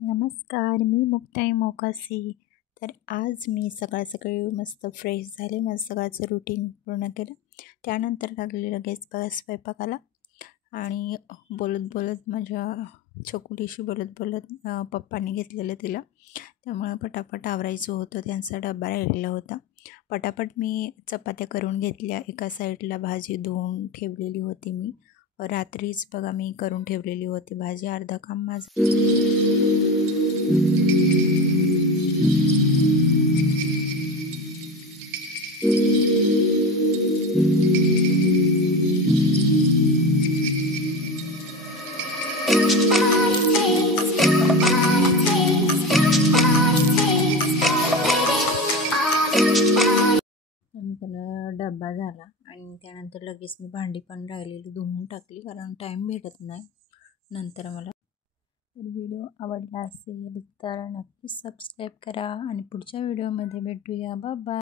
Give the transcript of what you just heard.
नमस्कार, मी मुक्ताई मोकासी. तर आज मी सकाळी मस्त फ्रेश झाले. माझं सकाळचं रुटीन पूर्ण केलं. त्यानंतर लागले लगेच बघा स्वयंपाकाला आणि बोलत बोलत माझ्या छकुलीशी बोलत बोलत पप्पांनी घेतलेलं तिला. त्यामुळं पटापट आवरायचं होतं. त्यांचा डबा राहिलेला होता. पटापट मी चपात्या करून घेतल्या. एका साईडला भाजी धुवून ठेवलेली होती मी. रात्रीच बघा मी करून ठेवलेली होती भाजी. अर्धा काम माझं त्याला डब्बा झाला आणि त्यानंतर लगेच मी भांडी पण राहिलेली धुवून टाकली, कारण टाईम भेटत नाही नंतर मला. तर व्हिडिओ आवडला असेल तर नक्कीच सबस्क्राईब करा आणि पुढच्या व्हिडिओमध्ये भेटूया. Bye bye.